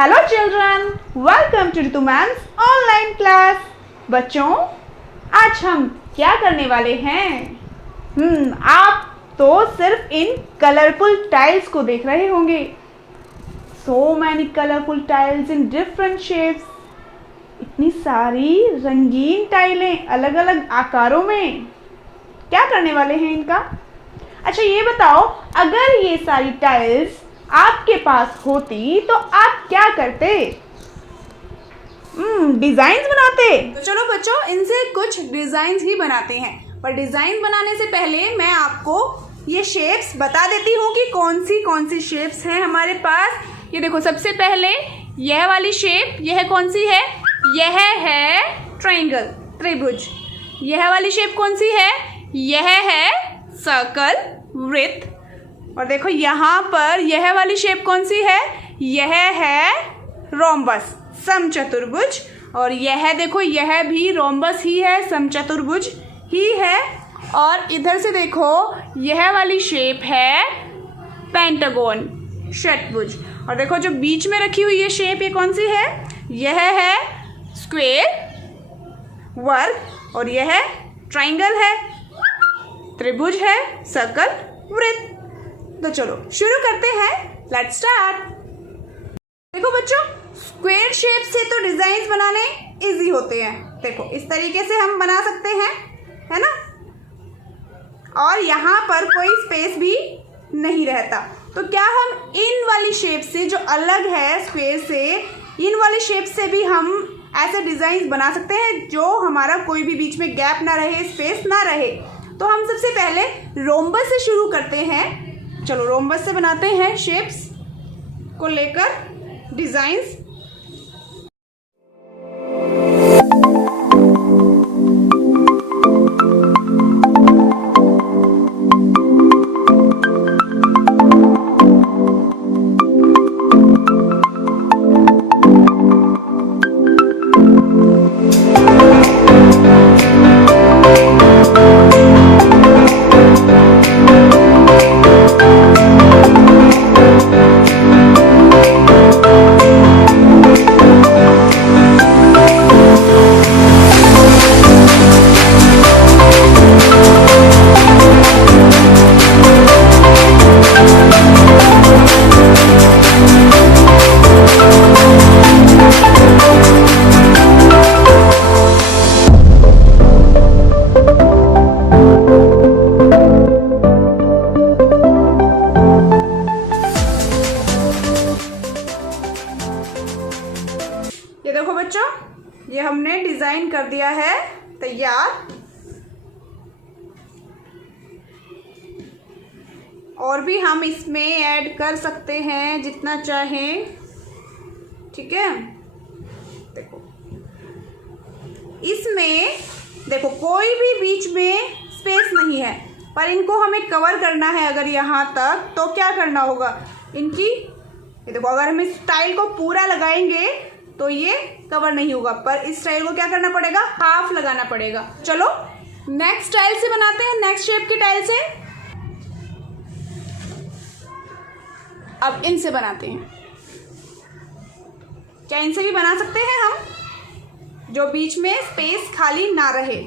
Hello children, welcome to Ritu ma'am's online class. बच्चों, आज हम क्या करने वाले हैं? आप तो सिर्फ इन कलरफुल टाइल्स को देख रहे होंगे। So many colourful tiles in different shapes. इतनी सारी रंगीन टाइलें अलग अलग आकारों में। क्या करने वाले हैं इनका? अच्छा ये बताओ, अगर ये सारी टाइल्स आपके पास होती तो आप क्या करते? डिजाइन्स बनाते। तो चलो बच्चों, इनसे कुछ डिजाइन्स ही बनाते हैं। पर डिजाइन बनाने से पहले मैं आपको ये शेप्स बता देती हूँ कि कौन सी शेप्स हैं हमारे पास। ये देखो, सबसे पहले यह वाली शेप, यह कौन सी है? यह है ट्रायंगल, त्रिभुज। यह वाली शेप कौन सी है? यह है सर्कल, वृत्त। और देखो यहाँ पर यह वाली शेप कौन सी है? यह है रोम्बस, समचतुर्भुज। और यह देखो, यह भी रोम्बस ही है, समचतुर्भुज ही है। और इधर से देखो, यह वाली शेप है पेंटागन, षट्भुज। और देखो जो बीच में रखी हुई ये शेप, ये कौन सी है? यह है स्क्वायर, वर्ग। और यह ट्रायंगल है, त्रिभुज है, सर्कल, वृत्त। तो चलो शुरू करते हैं। Let's start. देखो बच्चों, स्क्वायर शेप से तो डिजाइन बनाने इजी होते हैं। देखो इस तरीके से हम बना सकते हैं, है ना? और यहाँ पर कोई स्पेस भी नहीं रहता। तो क्या हम इन वाली शेप से, जो अलग है स्क्वायर से, इन वाली शेप से भी हम ऐसे डिजाइन बना सकते हैं जो हमारा कोई भी बीच में गैप ना रहे, स्पेस ना रहे। तो हम सबसे पहले रोम्बस से शुरू करते हैं। चलो रोम्बस से बनाते हैं शेप्स को लेकर डिजाइन्स। ये देखो बच्चों, ये हमने डिजाइन कर दिया है तैयार। और भी हम इसमें ऐड कर सकते हैं जितना चाहें, ठीक है? देखो इसमें देखो कोई भी बीच में स्पेस नहीं है, पर इनको हमें कवर करना है। अगर यहाँ तक, तो क्या करना होगा? इनकी ये देखो, अगर हम इस टाइल को पूरा लगाएंगे तो ये कवर नहीं होगा, पर इस टाइल को क्या करना पड़ेगा? हाफ लगाना पड़ेगा। चलो नेक्स्ट टाइल से बनाते हैं, नेक्स्ट शेप की टाइल से। अब इनसे बनाते हैं। क्या इनसे भी बना सकते हैं हम, जो बीच में स्पेस खाली ना रहे?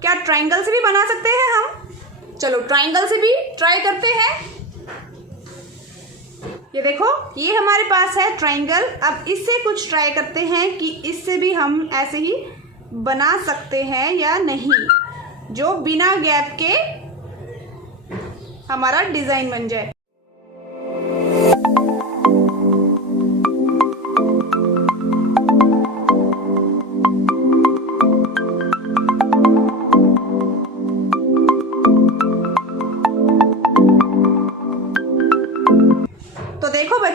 क्या ट्रायंगल से भी बना सकते हैं हम? चलो ट्रायंगल से भी ट्राई करते हैं। ये देखो, ये हमारे पास है ट्रायंगल। अब इससे कुछ ट्राई करते हैं कि इससे भी हम ऐसे ही बना सकते हैं या नहीं, जो बिना गैप के हमारा डिजाइन बन जाए।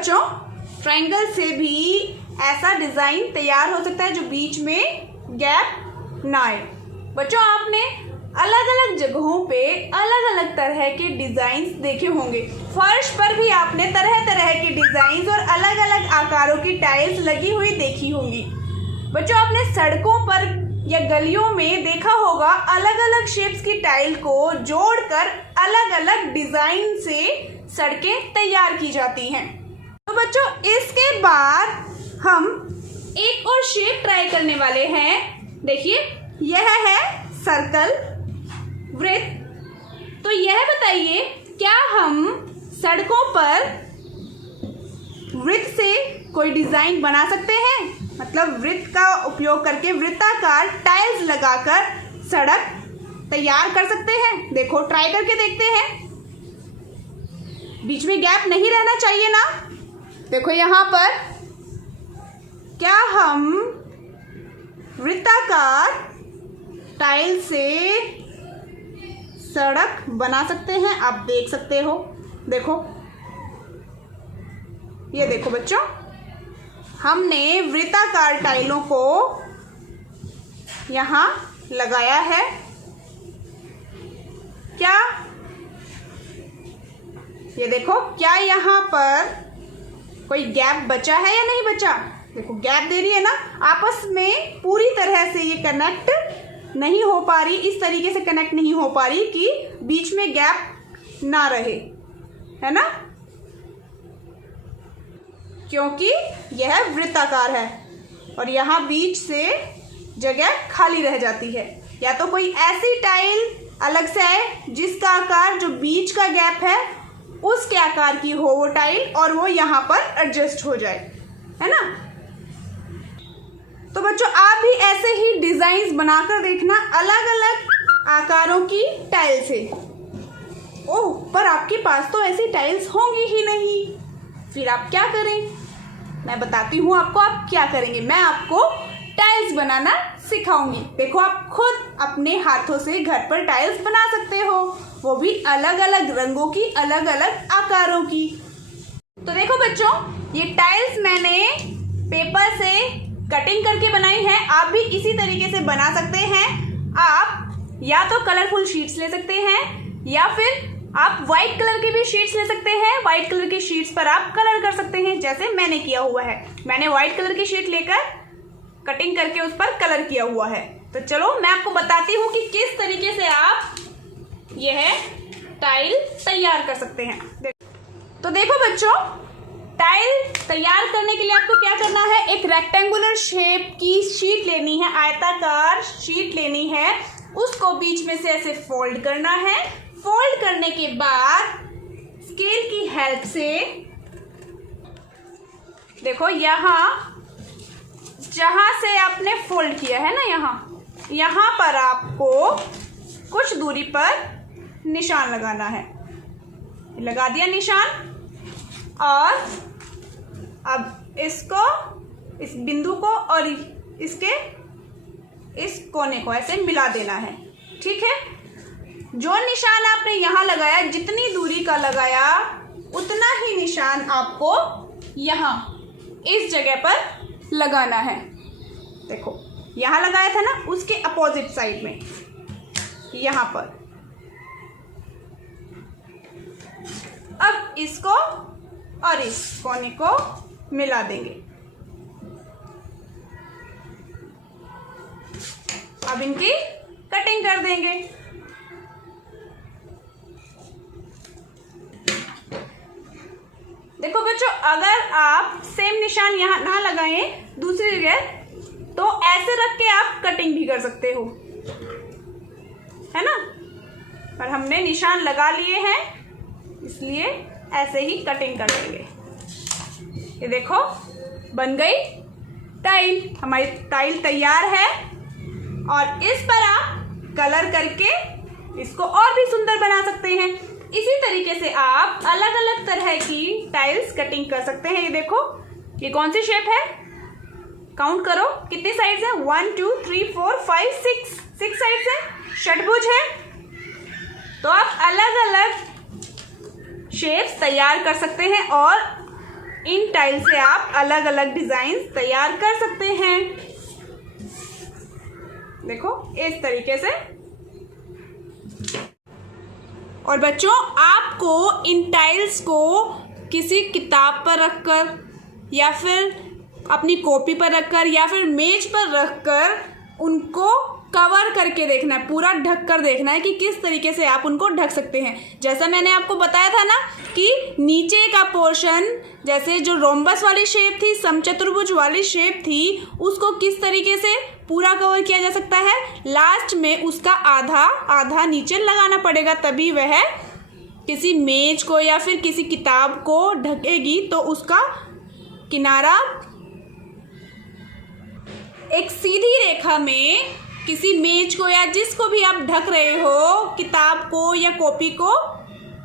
बच्चों, ट्रायंगल से भी ऐसा डिजाइन तैयार हो सकता है जो बीच में गैप ना आए। बच्चों, आपने अलग अलग जगहों पे अलग अलग तरह के डिजाइन देखे होंगे। फर्श पर भी आपने तरह तरह के डिजाइन और अलग अलग आकारों की टाइल्स लगी हुई देखी होंगी। बच्चों, आपने सड़कों पर या गलियों में देखा होगा अलग अलग शेप्स की टाइल को जोड़कर अलग अलग डिजाइन से सड़कें तैयार की जाती हैं। तो बच्चों, इसके बाद हम एक और शेप ट्राई करने वाले हैं। देखिए, यह है सर्कल, वृत्त। तो यह बताइए, क्या हम सड़कों पर वृत्त से कोई डिजाइन बना सकते हैं? मतलब वृत्त का उपयोग करके वृत्ताकार टाइल्स लगाकर सड़क तैयार कर सकते हैं। देखो, ट्राई करके देखते हैं। बीच में गैप नहीं रहना चाहिए ना। देखो यहाँ पर, क्या हम वृत्ताकार टाइल से सड़क बना सकते हैं? आप देख सकते हो। देखो, ये देखो बच्चों, हमने वृत्ताकार टाइलों को यहाँ लगाया है। क्या ये देखो, क्या यहाँ पर कोई गैप बचा है या नहीं बचा? देखो, गैप दे रही है ना। आपस में पूरी तरह से ये कनेक्ट नहीं हो पा रही, इस तरीके से कनेक्ट नहीं हो पा रही कि बीच में गैप ना रहे, है ना, क्योंकि यह वृत्ताकार है और यहाँ बीच से जगह खाली रह जाती है। या तो कोई ऐसी टाइल अलग से आए जिसका आकार जो बीच का गैप है उसके आकार की हो वो टाइल, और वो यहाँ पर एडजस्ट हो जाए, है ना। तो बच्चों, आप भी ऐसे ही डिजाइन्स बनाकर देखना अलग अलग आकारों की टाइल से। ओह, पर आपके पास तो ऐसी टाइल्स होंगी ही नहीं, फिर आप क्या करें? मैं बताती हूँ आपको आप क्या करेंगे। मैं आपको टाइल्स बनाना सिखाऊंगी। देखो, आप खुद अपने हाथों से घर पर टाइल्स बना सकते हो, वो भी अलग अलग रंगों की, अलग अलग आकारों की। तो देखो बच्चों, ये टाइल्स मैंने पेपर से कटिंग करके बनाई है। आप भी इसी तरीके से बना सकते हैं। आप या तो कलरफुल शीट्स ले सकते हैं या फिर आप व्हाइट कलर की भी शीट्स ले सकते हैं। व्हाइट कलर की शीट्स पर आप कलर कर सकते हैं, जैसे मैंने किया हुआ है। मैंने व्हाइट कलर की शीट लेकर कटिंग करके उस पर कलर किया हुआ है। तो चलो मैं आपको बताती हूँ कि किस तरीके से आप यह टाइल तैयार कर सकते हैं। तो देखो बच्चों, टाइल तैयार करने के लिए आपको क्या करना है, एक रेक्टेंगुलर शेप की शीट लेनी है, आयताकार शीट लेनी है। उसको बीच में से ऐसे फोल्ड करना है। फोल्ड करने के बाद स्केल की हेल्प से देखो, यहाँ जहां से आपने फोल्ड किया है ना, यहाँ पर आपको कुछ दूरी पर निशान लगाना है। लगा दिया निशान, और अब इसको, इस बिंदु को और इसके इस कोने को ऐसे मिला देना है। ठीक है, जो निशान आपने यहाँ लगाया, जितनी दूरी का लगाया उतना ही निशान आपको यहाँ इस जगह पर लगाना है। देखो, यहाँ लगाया था ना, उसके अपोजिट साइड में यहाँ पर। अब इसको और इस कोने को मिला देंगे। अब इनकी कटिंग कर देंगे। देखो बच्चों, अगर आप सेम निशान यहाँ ना लगाएं दूसरी जगह, तो ऐसे रख के आप कटिंग भी कर सकते हो, है ना। पर हमने निशान लगा लिए हैं, इसलिए ऐसे ही कटिंग कर देंगे। ये देखो, बन गई टाइल। हमारी टाइल तैयार है, और इस पर आप कलर करके इसको और भी सुंदर बना सकते हैं। इसी तरीके से आप अलग अलग तरह की टाइल्स कटिंग कर सकते हैं। ये देखो, ये कौन सी शेप है, काउंट करो कितनी साइड्स है, 1 2 3 4 5 6 साइड्स है, षटभुज है। तो आप अलग अलग शेप्स तैयार कर सकते हैं और इन टाइल से आप अलग अलग डिजाइन तैयार कर सकते हैं। देखो इस तरीके से। और बच्चों, आपको इन टाइल्स को किसी किताब पर रखकर या फिर अपनी कॉपी पर रखकर या फिर मेज पर रखकर उनको कवर करके देखना है, पूरा ढक कर देखना है कि किस तरीके से आप उनको ढक सकते हैं। जैसा मैंने आपको बताया था ना कि नीचे का पोर्शन, जैसे जो रोम्बस वाली शेप थी, समचतुर्भुज वाली शेप थी, उसको किस तरीके से पूरा कवर किया जा सकता है। लास्ट में उसका आधा आधा नीचे लगाना पड़ेगा, तभी वह किसी मेज को या फिर किसी किताब को ढकेगी। तो उसका किनारा एक सीधी रेखा में किसी मेज को या जिसको भी आप ढक रहे हो, किताब को या कॉपी को,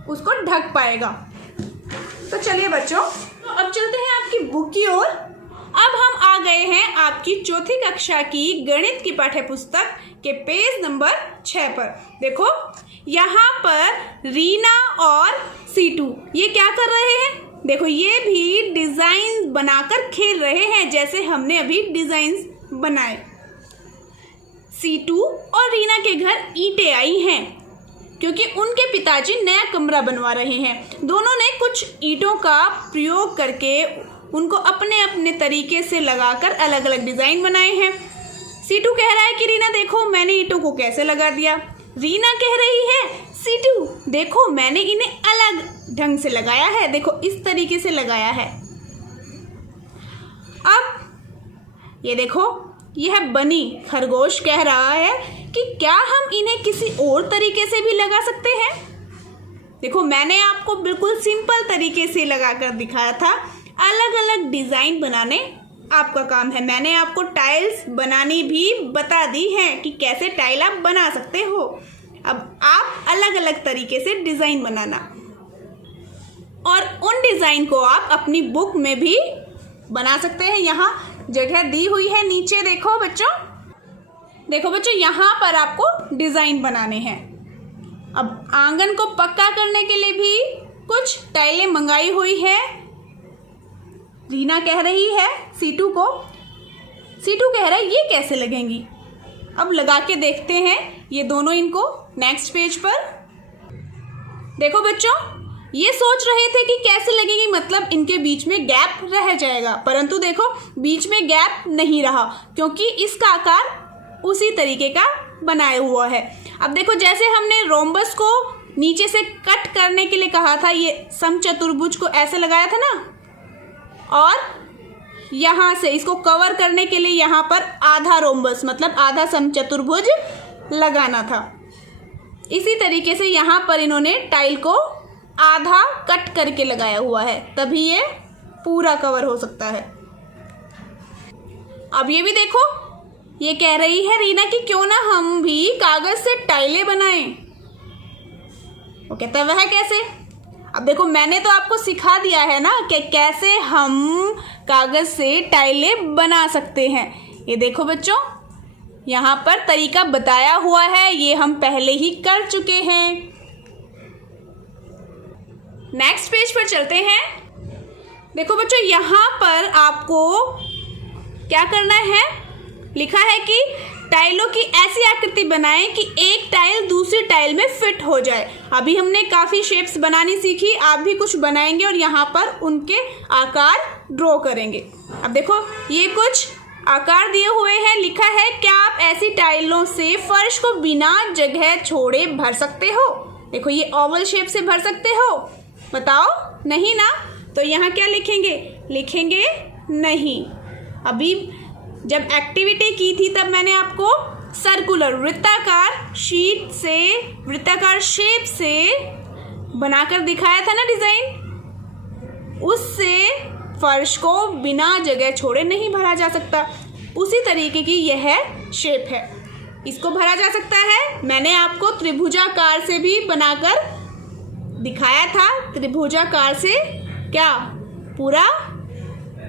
उसको ढक पाएगा। तो चलिए बच्चों, तो अब चलते हैं आपकी बुक की ओर। अब हम आ गए हैं आपकी चौथी कक्षा की गणित की पाठ्य पुस्तक के पेज नंबर 6 पर। देखो यहाँ पर रीना और सीटू ये क्या कर रहे हैं। देखो ये भी डिजाइन बनाकर खेल रहे हैं, जैसे हमने अभी डिजाइन बनाए। सीटू और रीना के घर ईंटें आई हैं क्योंकि उनके पिताजी नया कमरा बनवा रहे हैं। दोनों ने कुछ ईंटों का प्रयोग करके उनको अपने अपने तरीके से लगाकर अलग अलग डिजाइन बनाए हैं। सीटू कह रहा है कि रीना देखो मैंने ईंटों को कैसे लगा दिया। रीना कह रही है सीटू देखो मैंने इन्हें अलग ढंग से लगाया है, देखो इस तरीके से लगाया है। अब ये देखो यह बनी खरगोश कह रहा है कि क्या हम इन्हें किसी और तरीके से भी लगा सकते हैं। देखो मैंने आपको बिल्कुल सिंपल तरीके से लगाकर दिखाया था, अलग अलग डिजाइन बनाने आपका काम है। मैंने आपको टाइल्स बनानी भी बता दी है कि कैसे टाइल आप बना सकते हो। अब आप अलग अलग तरीके से डिजाइन बनाना, और उन डिजाइन को आप अपनी बुक में भी बना सकते हैं। यहाँ जगह दी हुई है नीचे, देखो बच्चों, देखो बच्चों यहाँ पर आपको डिजाइन बनाने हैं। अब आंगन को पक्का करने के लिए भी कुछ टाइलें मंगाई हुई है। रीना कह रही है सीटू को, सीटू कह रहा है ये कैसे लगेंगी। अब लगा के देखते हैं ये दोनों इनको। नेक्स्ट पेज पर देखो बच्चों, ये सोच रहे थे कि कैसे लगेगी, मतलब इनके बीच में गैप रह जाएगा, परंतु देखो बीच में गैप नहीं रहा क्योंकि इसका आकार उसी तरीके का बनाया हुआ है। अब देखो जैसे हमने रोम्बस को नीचे से कट करने के लिए कहा था, ये समचतुर्भुज को ऐसे लगाया था ना, और यहाँ से इसको कवर करने के लिए यहाँ पर आधा रोम्बस मतलब आधा समचतुर्भुज लगाना था। इसी तरीके से यहाँ पर इन्होंने टाइल को आधा कट करके लगाया हुआ है, तभी ये पूरा कवर हो सकता है। अब ये भी देखो, ये कह रही है रीना कि क्यों ना हम भी कागज से टाइलें बनाएं। वो कहता है वह कैसे। अब देखो मैंने तो आपको सिखा दिया है ना कि कैसे हम कागज से टाइलें बना सकते हैं। ये देखो बच्चों यहाँ पर तरीका बताया हुआ है, ये हम पहले ही कर चुके हैं। नेक्स्ट पेज पर चलते हैं। देखो बच्चों यहाँ पर आपको क्या करना है, लिखा है कि टाइलों की ऐसी आकृति बनाएं कि एक टाइल दूसरी टाइल में फिट हो जाए। अभी हमने काफ़ी शेप्स बनानी सीखी, आप भी कुछ बनाएंगे और यहाँ पर उनके आकार ड्रॉ करेंगे। अब देखो ये कुछ आकार दिए हुए हैं, लिखा है क्या आप ऐसी टाइलों से फर्श को बिना जगह छोड़े भर सकते हो। देखो ये ओवल शेप से भर सकते हो, बताओ नहीं ना। तो यहाँ क्या लिखेंगे, लिखेंगे नहीं। अभी जब एक्टिविटी की थी तब मैंने आपको सर्कुलर वृत्ताकार शीट से वृत्ताकार शेप से बनाकर दिखाया था ना डिजाइन, उससे फर्श को बिना जगह छोड़े नहीं भरा जा सकता। उसी तरीके की यह शेप है, इसको भरा जा सकता है। मैंने आपको त्रिभुजाकार से भी बनाकर दिखाया था, त्रिभुजाकार से क्या पूरा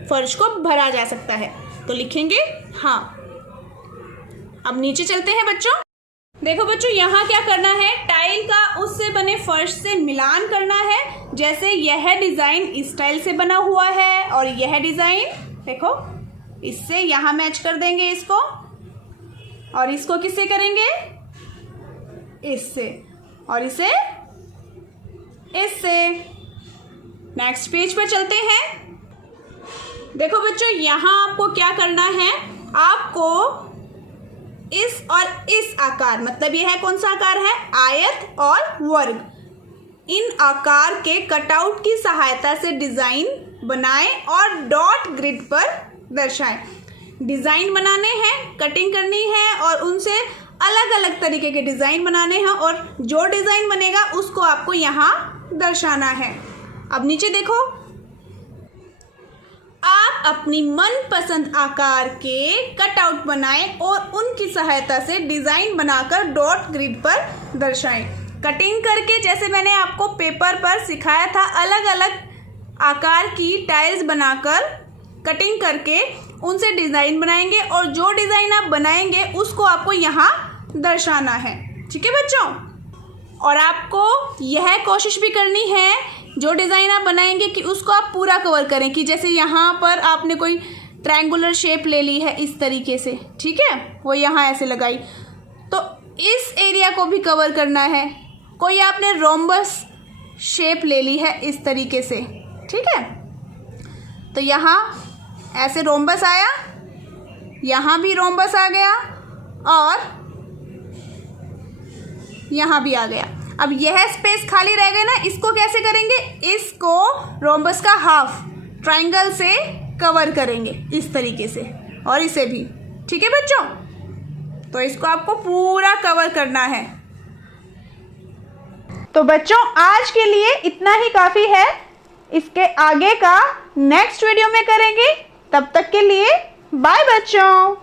फर्श को भरा जा सकता है। तो लिखेंगे हाँ। अब नीचे चलते हैं बच्चों। देखो बच्चों, यहाँ क्या करना है, टाइल का उससे बने फर्श से मिलान करना है। जैसे यह डिजाइन इस टाइल से बना हुआ है और यह डिजाइन देखो इससे यहाँ मैच कर देंगे इसको, और इसको किससे करेंगे, इससे, और इसे इससे। नेक्स्ट पेज पर चलते हैं। देखो बच्चों, यहाँ आपको क्या करना है, आपको इस और इस आकार, मतलब ये है कौन सा आकार है, आयत और वर्ग, इन आकार के कटआउट की सहायता से डिजाइन बनाएं और डॉट ग्रिड पर दर्शाएं। डिजाइन बनाने हैं, कटिंग करनी है और उनसे अलग अलग तरीके के डिजाइन बनाने हैं, और जो डिजाइन बनेगा उसको आपको यहाँ दर्शाना है। अब नीचे देखो, आप अपनी मनपसंद आकार के कटआउट बनाएं और उनकी सहायता से डिजाइन बनाकर डॉट ग्रिड पर दर्शाएं। कटिंग करके, जैसे मैंने आपको पेपर पर सिखाया था, अलग अलग आकार की टाइल्स बनाकर कटिंग करके उनसे डिजाइन बनाएंगे, और जो डिजाइन आप बनाएंगे उसको आपको यहाँ दर्शाना है। ठीक है बच्चों, और आपको यह कोशिश भी करनी है जो डिज़ाइन आप बनाएंगे कि उसको आप पूरा कवर करें, कि जैसे यहाँ पर आपने कोई ट्रायंगुलर शेप ले ली है इस तरीके से, ठीक है, वो यहाँ ऐसे लगाई, तो इस एरिया को भी कवर करना है। कोई आपने रोम्बस शेप ले ली है इस तरीके से, ठीक है, तो यहाँ ऐसे रोम्बस आया, यहाँ भी रोम्बस आ गया और यहाँ भी आ गया। अब यह स्पेस खाली रह गया ना, इसको कैसे करेंगे, इसको रोम्बस का हाफ ट्रायंगल से कवर करेंगे इस तरीके से, और इसे भी। ठीक है बच्चों, तो इसको आपको पूरा कवर करना है। तो बच्चों, आज के लिए इतना ही काफ़ी है। इसके आगे का नेक्स्ट वीडियो में करेंगे। तब तक के लिए बाय बच्चों।